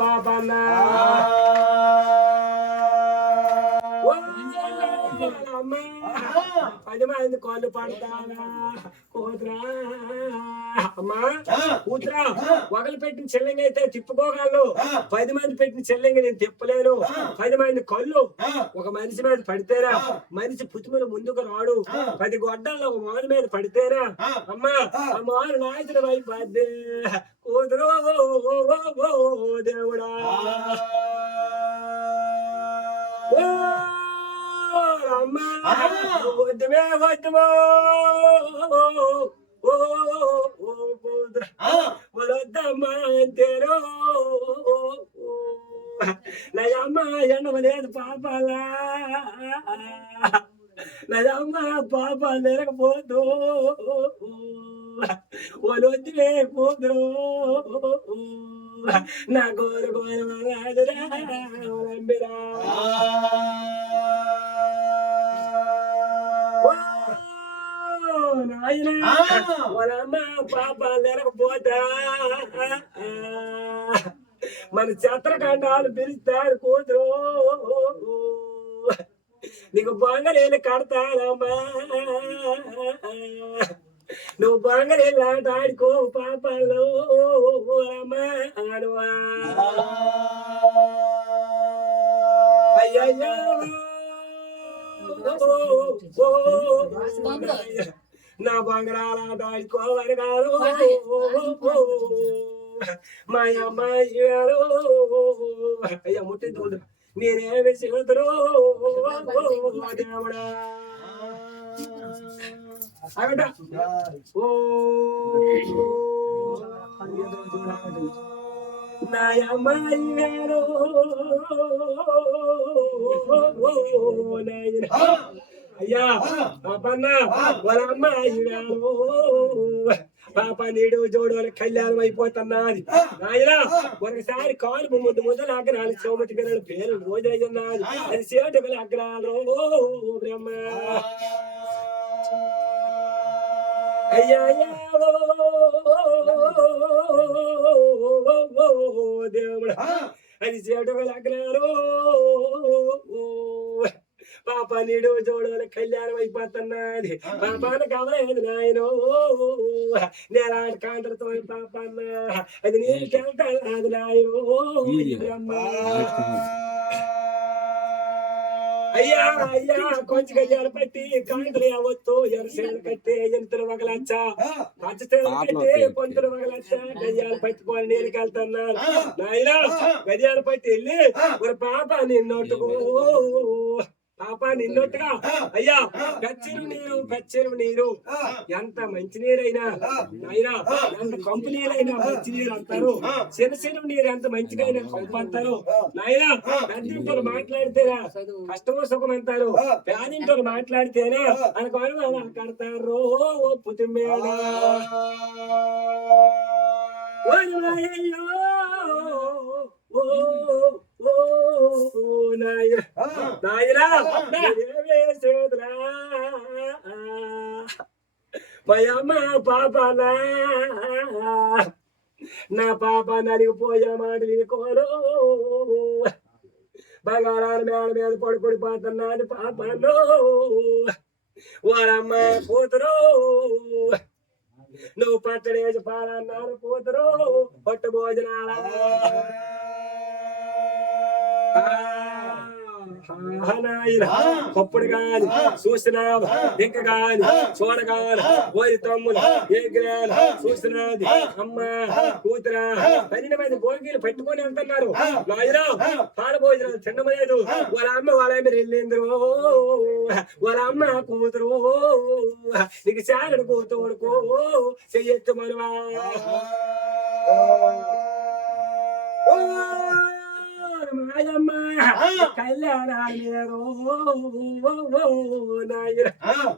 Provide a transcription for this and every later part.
పాపన్న పది మంది కాళ్ళు పడతానా కూతురా అమ్మా కూతురా ఒకరు పెట్టిన చెల్లింగ అయితే తిప్పుకోగలను 10 మంది పెట్టిన చెల్లింగ నేను తిప్పలేను 10 మంది కళ్ళు ఒక మనిషి మీద పడితేరా మనిషి పుట్టుమల ముందుకు రాడు 10 గొడ్డల్లో ఒక మాను మీద పడితేరా అమ్మా ఆ మాను నాయకుడు అయిపోద్ది కూతురు దేవుడా అమ్మా వద్దుమే వద్దుమో వద్దమ్మా అంతేరో నయమ్మ ఎండమ లేదు పాపాలా నయమ్మ పాప లేకపోతూ వద్దులే కూతురు నా గోరు గోరమరాదురా నాయనా వాళ్ళమ్మ పాప లేకపోతా మన చిత్రకాండాలు పిలుస్తారు కూతురు నీకు బంగారేళ్ళు కడతానమ్మా నువ్వు బంగారేళ్ళు ఆట ఆడుకో పాపాలు అమ్మా అనువా అయ్యయ్యో నా బంగారాల ఆట ఆడుకోవాలి కాదు మా అమ్మాయి అయ్యా ముట్టి తోడు నేనేమి చేతురు దేవుడా అగట ఓ నా అమ్మాయి వేరు అయ్యా పాపన్న వాళ్ళ అమ్మాయి వేరు పాప నీడు జోడు కళ్యాణం అయిపోతున్నది ఆయన ఒకసారి కాలు ముద్దలు అగ్రాలు సోమతి పిల్లల పేరు రోజు అయ్యున్నది అది సేటు పిల్ల అగ్రాలు బ్రహ్మ అయ్యా దేవుడు అది సేటు పిల్ల అగ్రాలు పాప నీడు జోడు కళ్యాణం అయిపోతున్నది పాపాన కవలేదు నాయనో నేలాంటి కాంటలతో పాపన్న అది నీకెళ్తాను అది నాయనో అయ్యా అయ్యా కొంచెం గయ్యాలు పట్టి కాంటలు అవత్తు ఎరసేలు కట్టి ఎంతలు వగలచ్చ పచ్చలు కట్టి పొంతులు వగలచ్చ గయ్యాలు పట్టుకొని నీళ్ళకెళ్తున్నాను నాయన గయ్యాలు పట్టి వెళ్ళి ఒక పాప నిన్నోటుకో పాప నిన్నట్టుగా అయ్యా పచ్చెరు నీరు ఎంత మంచి నీరైనా అయినా ఎంత కంపు నీరైనా మంచి నీరు అంటారు చెరువు నీరు ఎంత మంచిగా కంపు అంటారు నాయనా పెద్దింటో మాట్లాడితేరా కష్టమో సుఖం అంటారు పేదింటో మాట్లాడితేనే అనుకోని కడతారు పుతిమేడ మయమ్మ పాపనా నా పాప నలిగిపోయే మాటలు వినుకోను బంగారాల మేడ మీద పడుకొడిపోతున్నాను పాపను వారమ్మ కూతురు నువ్వు పట్టడేసి పాలన్నాను కూతురు పట్టు భోజనాల కొప్పుడు గాని చూసినావు ఇంక గాని చూడగాని ఓరి తమ్ముడు ఏ గ్రాలు చూసినది అమ్మ కూతురా 12 మంది భోగిలు పెట్టుకొని వెళ్తున్నారు నాయనా పాల భోజనాలు తినలేదు వాళ్ళ అమ్మ వాళ్ళ మీద వెళ్ళిందరు వాళ్ళ అమ్మ కూతురు నీకు చాలడు కూతురుకో చెయ్యెత్తు మనవా మాయమ్మ కళ్యాణాలు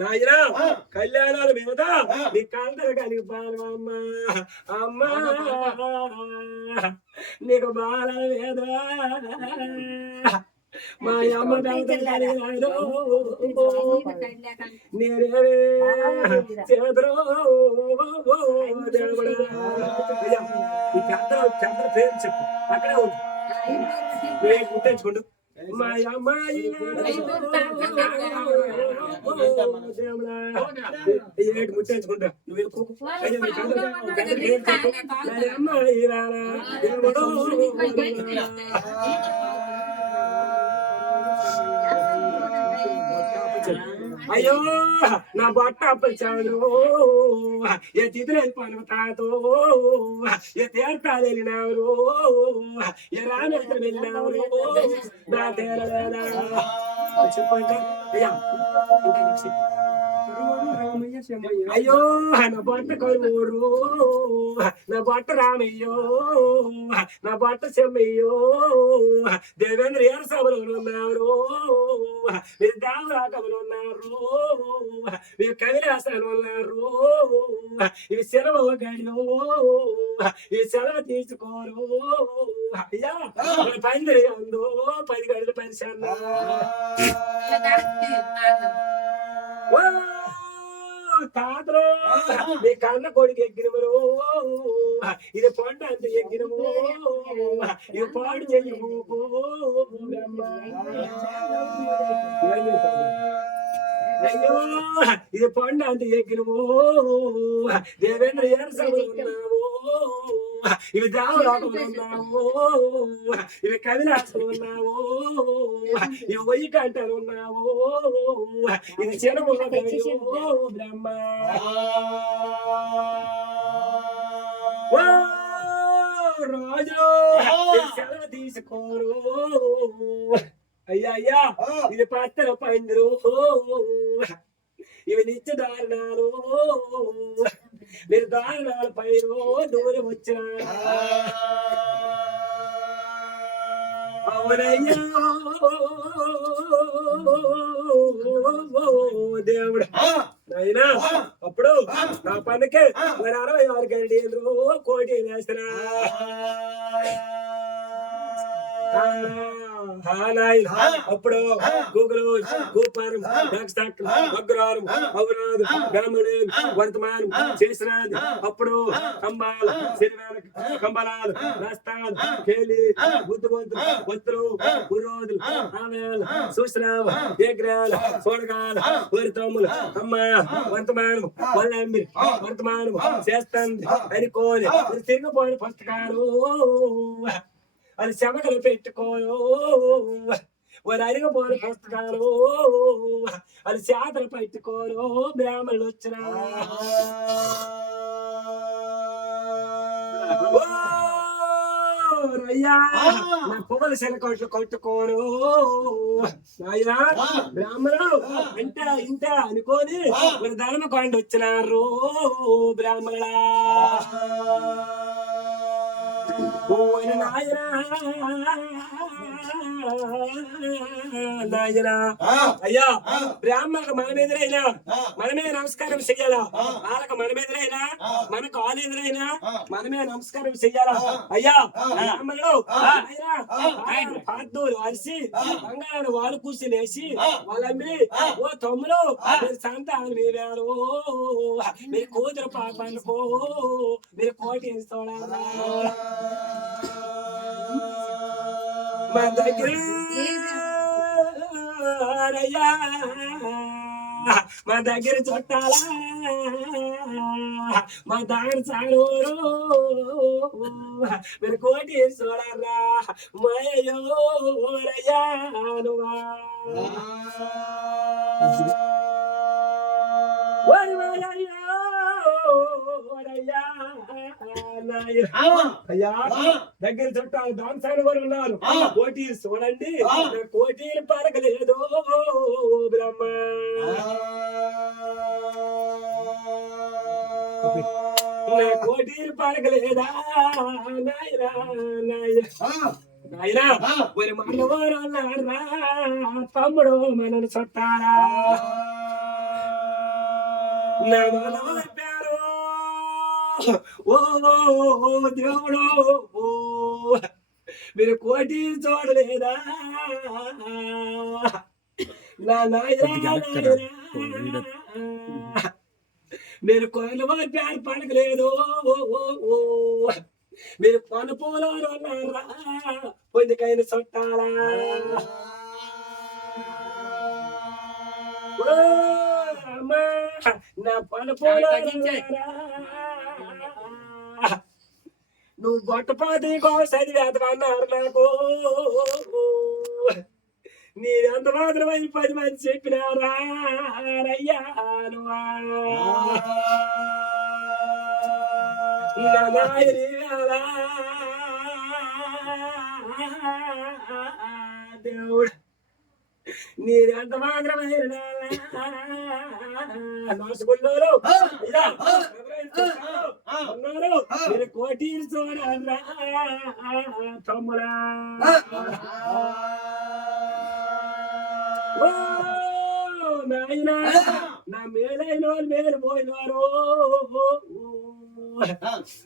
నాయనా కళ్యాణాల మీద నీ కాంతలు కలిగిపోను అమ్మా అమ్మా నీకు బాల మీద మా అమ్మ నేనేవే చేదరో దేవుడా ఈ చంద్ర పేరు చెప్పు అక్కడే ఉంది గుర్తించుకోండు మా అమ్మాయి ఏడు ముట్టించుకుంటా అమ్మాయి అయ్యో నా బట్ట అప్పచాడు ఏ తిథులు పనుతాతో ఏ తీర్థాలు వెళ్ళినారు ఏ రామేశ్వరం వెళ్ళినారు నా తేరలేదా చెప్పండి అయ్యా అయ్యో నా బట్ట కరువురు నా బట్ట రామయ్యో నా బట్ట చెమ్మయ్యో దేవేంద్ర ఏరు సభలో ఉన్నారు మీరు దావరాకములు ఉన్నారు మీరు కవిలాసాలు ఉన్నారు ఇవి సెలవు గడిలో ఇవి సెలవు తీసుకోరు అయ్యా పందిరి ఉందో 10 గడులు పరిశాన్న తాతరు నీ కన్న కొడుకు ఎగ్గినమురు ఇది పంట అంత ఎగ్గినము ఇది పాడు చెయ్యము అయ్యో ఇది పంట అంత ఎగ్గినము దేవేంద్ర ఏరు సభలు ఉన్నావు ఇవి దావరాకములు ఉన్నావు ఇవి కవిలాసులు ఉన్నావు ఇవి వయ్యి కంటలు ఉన్నావు ఇది చిన్నము బ్రహ్మ రాజు సెలవు తీసుకోరు అయ్యా అయ్యా ఇది పత్తల పందిరు ఇవి నిత్య దారుణాలు మీరు దారుణాల పైన దూరం వచ్చా అవునయ్యా దేవుడు అయినా అప్పుడు నా పనికి మరి 66 గంటలు కోటి వేస్తున్నా అప్పుడు గూగుల్ గోపారం అగ్రహారం అవరాదు బ్రాహ్మణు వర్తమానం చేసినది అప్పుడు కంబాల శరీరానికి కంబలాలు రాస్తాలు కేలి బుద్ధిమంతులు భక్తులు పురోధులు ఆమెలు సూచనాలు విగ్రహాలు చూడగాలు వరితమ్ములు అమ్మ వర్తమానం వల్లమ్మి వర్తమానం చేస్తుంది అనుకోని తిరిగిపోయిన పుస్తకాలు అది చెమకలు పెట్టుకోను వారు అరిగిపోయిన పుస్తకాలు అది చేతలు పెట్టుకోను బ్రాహ్మణులు వచ్చిన అయ్యా నా పొగలు శనకొట్లు కొట్టుకోను అయ్యా బ్రాహ్మణులు అంటే ఇంత అనుకోని మరి ధర్మకొండ వచ్చినారు బ్రాహ్మణులా నాయనా అయ్యా బ్రాహ్మణులకు మనం ఎదురైనా మనమే నమస్కారం చెయ్యాలా వాళ్ళకి మనం ఎదురైనా మన కాలు ఎదురైనా మనమే నమస్కారం చెయ్యాలా అయ్యా బ్రాహ్మణులు పాద్దూరు అరిసి బంగారు వాళ్ళు కూర్చునేసి వాళ్ళందరి ఓ తమ్ముడు మీరు సంతానం వేవారు మీరు కూతురు పాప అనుకో మీరు కోటి వేసుకోవాలా మా దగ్గర మా దగ్గర చుట్టాలా మా దాని సాడోరు మీరు కోటి చూడరా మయోరయ్యా అయ్యా దగ్గర చుట్టాలు దాంసాలు వారు ఉన్నారు కోటి చూడండి కోటీలు పలకలేదు బ్రహ్మ కోటీలు పలకలేదా నాయనా నాయనా మరి మనవారు అన్నారా తమ్ముడు మనను చుట్టారా నా మనవారు ఓ దేవుడు మీరు కోటి చూడలేదా నా నాయనా మీరు కోయిల పేరు పడకలేదు మీరు పను పూలరా పొందికైన చుట్టాలా అమ్మా నా పను పూలరా నువ్వు బొట్టపాతి కోసది వేదమన్నారు నాకు నీరెంత మాత్రమై 10 మంది చెప్పినారా అయ్యా దేవుడు నీరెంత మాత్రమైన నోసుకున్నారు మీరు కోటి చూడరా తమ్ముడా నాయనా నా మేలైన మేలు పోయినారు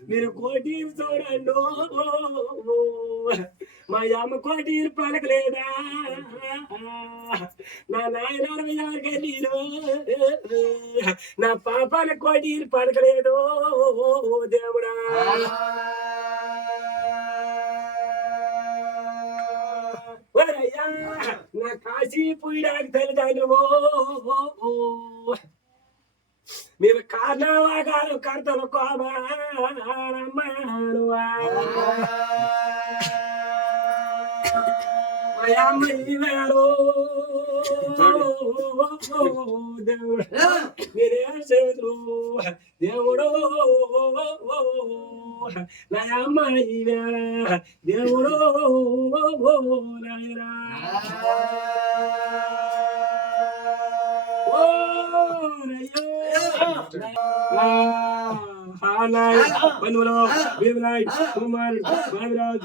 మీరు కోటి చూడండు మా అమ్మ కోటి పలకలేదా నా నాయన నేను నా పాపాల కోటి పలకలేదు దేవుడా నా కాశీ పోయడానికి తల్లిదండ్రులు మేము కారణవాగారు కర్తలు కోమారమ్మానువా దేవుడు మీరే చేతులు దేవుడు నా అమ్మాయి దేవుడు నాయనా పన్నులో భీమనాయ్ కుమార్ బాబిరాజ్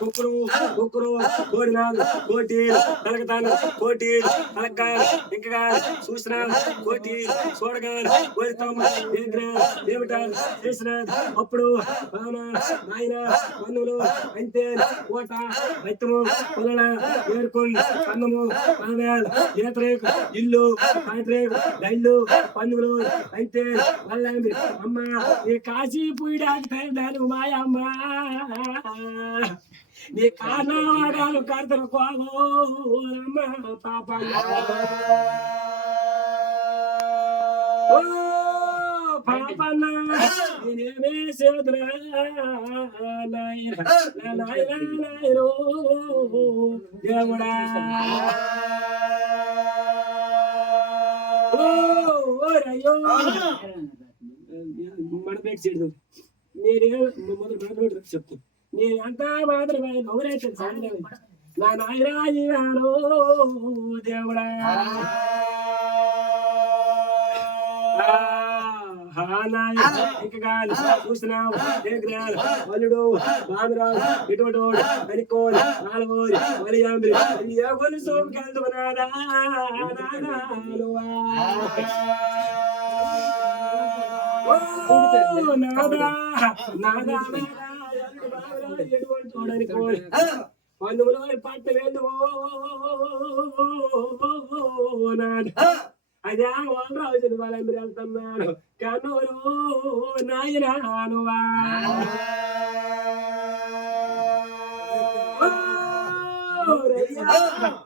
కుక్కరు కుక్కరు కోడినాథ్ కోటి తలకతాను కోటి తలక ఇంకా చూసిన కోటి చూడగాన్ కోరితాం ఏమిటా చేసిన అప్పుడు ఆయన పన్నులు అంతే కోట వైత్తము పొలల ఏరుకోల్ అన్నము ఏతరేకు ఇల్లు కాంట్రేకు రైళ్ళు పన్నులు అయితే వాళ్ళ అమ్మ నీ కాశీ పూయడానికి తయారు మాయమ్మ నీ కారణాలు కడతలు కోగోమ్మ పాప పాపన్న నేనేమే చేదురా నాయనో దేవుడా మన పేరు చేయడం నేనే మొదలు చెప్తాను నేను అంతా మాత్రమే గౌరైతే నా నాయనాలో దేవుడా చూస్తున్నావు వలుడు బాబురావు ఇటువంటి అనికోని నాలుగోని వలియాంబి ఏ గొలుసు కలుదుకున్నాడా పన్నులో పట్ట వెళ్ళు అదే వాళ్ళు రాజు వాళ్ళందరూ వెళ్తున్నాడు కనూరు నాయనానువా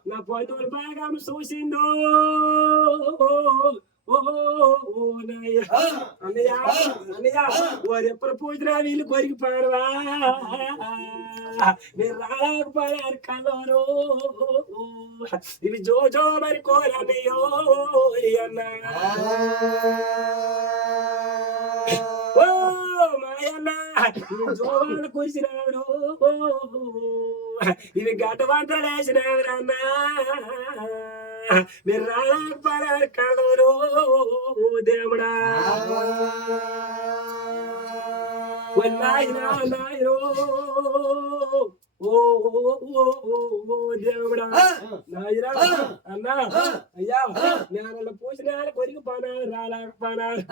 నా పన్నులు బాగా చూసిందో అన్నయ్య వారెప్పుడు పూజరా వీళ్ళు కొరికి పాడవా మీరు రాలేకపోయారు కలరు ఇవి జోజో మరి కోరన్నయ్యో అన్న మాయన్న జోవాళ్ళు కురిసినారు ఇవి గడ్డవంతలు వేసినారన్నా మీరు రాలేకపోయారు కలరు దేవుడా నాయనా నాయనో ఓ దేవుడా నాయనా అన్నా అయ్యా నేనన్న పూజ నేల కొరిగిపోనాడు రాలేకపోనాడు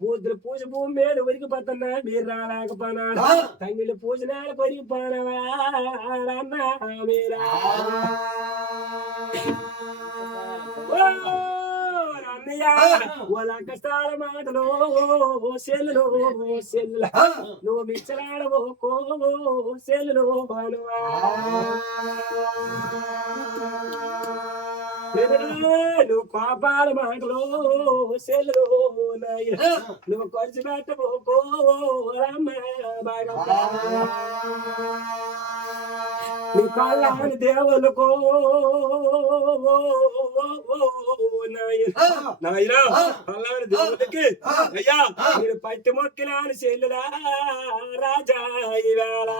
బూద్ర పూజ భూమి మీద ఉరికిపోతున్నా మీరు రాలేకపోనాడు తంగిళ్ళ పూజ నేల కొరిగిపోనవా అన్నా మీరా వాళ్ళ కష్టాల మాటలు సెల్లు సెల్లు నువ్వు మిచ్చలాడవో సెల్లు నువ్వు కోపాల మాటలు సెల్లు నువ్వు ఖర్చు పెట్టబోకో బాగా నీ కళ్ళని దేవులకో నాయనా కళ్ళని దేవులకి అయ్యా మీరు పట్టి మొక్కినాను చెల్లులా రాజా ఈవేళ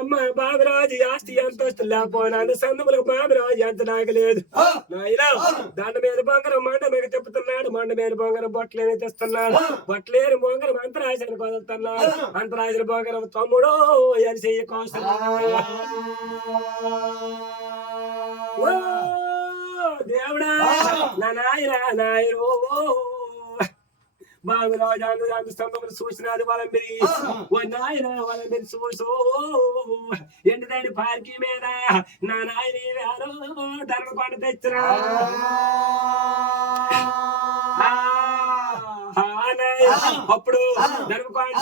అమ్మ బాబురాజు ఆస్తి అంతస్తు లేకపోయినా సందములకు బాబురాజు ఎంత నాగలేదు నాయనా దండ మీద బొంగరం మండ మీద తిప్పుతున్నాడు మండ మీద బొంగరం బొట్టలేని తెస్తున్నాడు బొట్టలేని బొంగరం అంతరాజాన్ని వదులుతున్నాడు అంతరాజుల బొంగరం తమ్ముడు అని చెయ్యి కోసం దేవుడా నా నాయన నాయనో బాబురాజు అందు స్తంభములు చూసినాడు వాళ్ళ మీరు ఓ నాయన వాళ్ళ మీరు చూసు ఎండుదాని పార్కి మీద నా నాయన ధర్మకొండ తెచ్చినా అప్పుడు ధర్మకొండ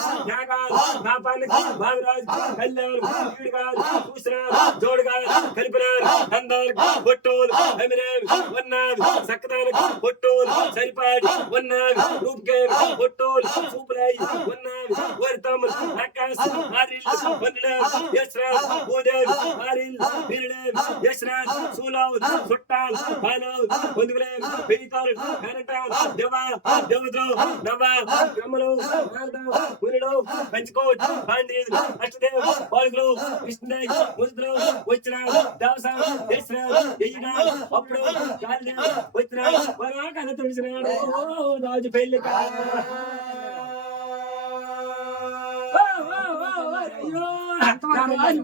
నా పనికి బాబురాజు కళ్యాణ్ వీడు కాదు చూసినారు జోడు కాదు కలిపినారు అందరు పొట్టోలు ఉన్నారు సక్కదానికి పొట్టోలు సరిపాడి ఉన్నారు రూపుకే పొట్టోలు చూపులాయి ఉన్నారు వారి తమ్ముడు ఆకాశ ఆరిల్లు వందడం యశ్రాజ్ భూదేవి ఆరిల్లు వీరడం యశ్రాజ్ సూలావు చుట్టాలు బాలవు పొందుగులేం పెయితాలు కనటాలు దేవా దేవద్రో నవా బ్రహ్మలు మునుడు పంచుకోట్ పాండీయులు అష్టదేవ్ పాల్గులు కృష్ణదేవ్ ముద్రు వచ్చిన దేవసాం యశ్రాజ్ ఎయ్యగా అప్పుడు కాళ్ళ వచ్చిన వరా కథ తుడిసినాడు రాజు పెళ్లి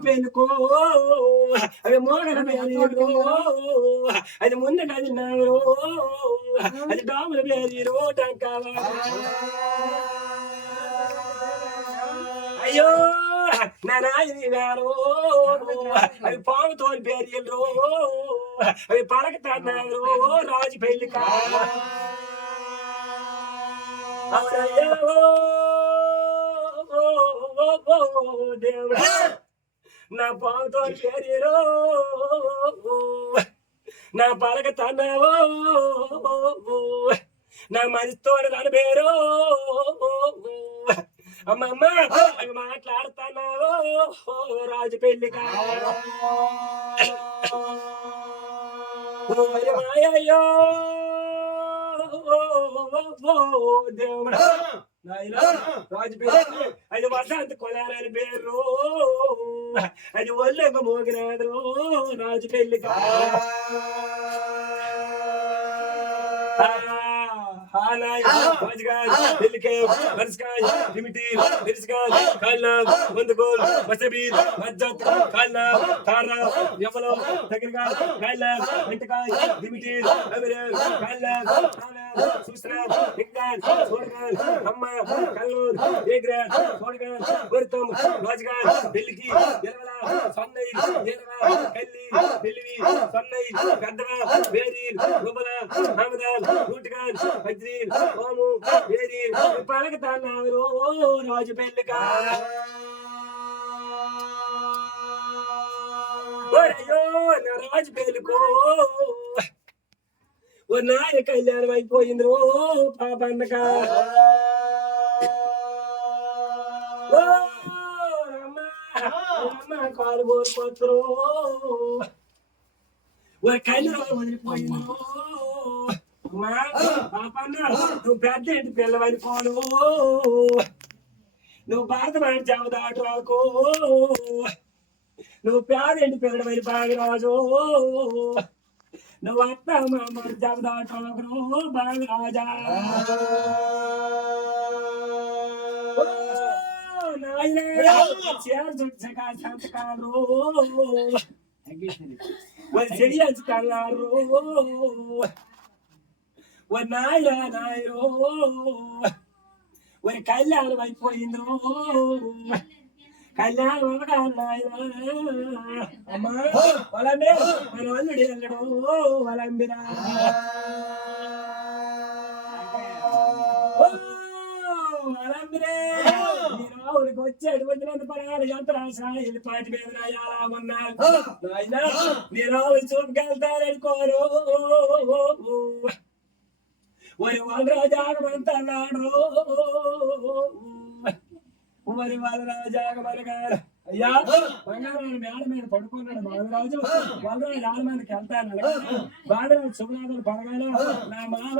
పెళ్ళికో అవి మోగల పేరు అది ముందు కదిలినారు అది డాముల పేరు టంకాల అయ్యో నా నాయని వేరు అవి పాముతో పేరు అవి పలకతన్నారు రాజు పెళ్లిక దేవుడా నా పాముతో పేరు నా పలక తన్నావో నా మనసుతో దాని పేరు అమ్మమ్మ అవి మాట్లాడుతున్నావో రాజు పెళ్లిగా మాయయ్యో దేవుడా రాజు పేరు అది వసంత కొలారని పేరు అది ఒళ్ళొక మోగినాడు రాజు పెళ్లిగా పెళ్లికి పలకతాన్నారు రాజు పెళ్లిగా రాజు పెళ్లికో ఓ నాయ కళ్యాణం అయిపోయింది రో పాపన్నక కాలు కోరుకోవచ్చు ఓ కళ్యాణం వదిలిపోయింది పాపన్న నువ్వు పెద్ద ఇంటి పిల్లవని పోను నువ్వు భారతమైన జాబదాటు రాకు నువ్వు పేదింటి పిల్లడమని బాగరాజు నువ్వు అత్త మామ జాబదాటు రాకు బాగరాజా చేర్చుగా సంతకాలు చెయ్యన్నారు నాయనా నాయో ఒక కళ్యాణం అయిపోయిందో కళ్యాణం అమ్మా వలంబే మన అల్లుడు వెళ్ళడు వలంబిరా వలంబిరే ఊరికి వచ్చాడు వచ్చినంత పరాలు యంత్రాలు పాటి మీద రాయాలన్నారు నాయన మీరు చూపుకెళ్తారనుకోరు ఒరి వాళ్ళ రాజాగమంటున్నాడు మరి వాళ్ళ రాజాగమనగాడు అయ్యా బంగారం మేడ మీద పడుకున్నాడు బాలరాజు వాళ్ళరాజు ఆడ మీదకి వెళ్తాను బాలరాజు శుభనాథులు పడగాను నా మామ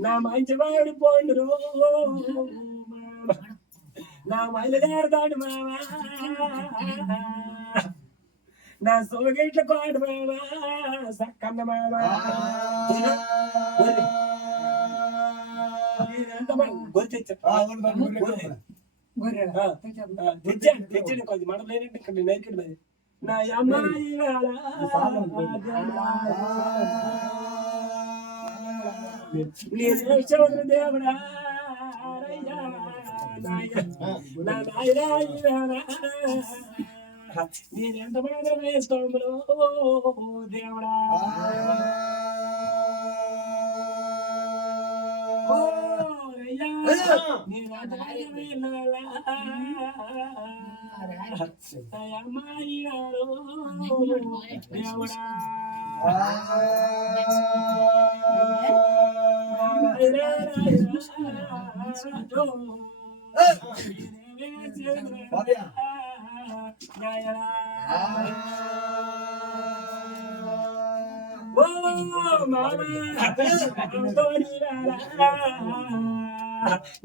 నా మంచివాడు పోండు నా మైలుదేరదాడు మామ నా సోగిట్ల కోడు మామ సక్కన్న మామ తెచ్చాను కొంచెం మనం లేనంటే ఇక్కడ నైకిడ్ నా అమ్మాయి చౌదరి దేవుడా నేనెంత మాత్రం వేసుకోములు దేవుడా అమ్మాయి దేవుడా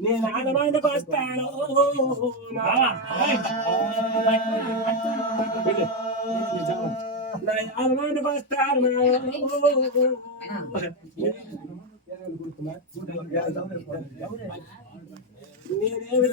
నేను ఆడవాళ్ళకి వస్తాను ఆడవాళ్ళకి వస్తాను నేనేమి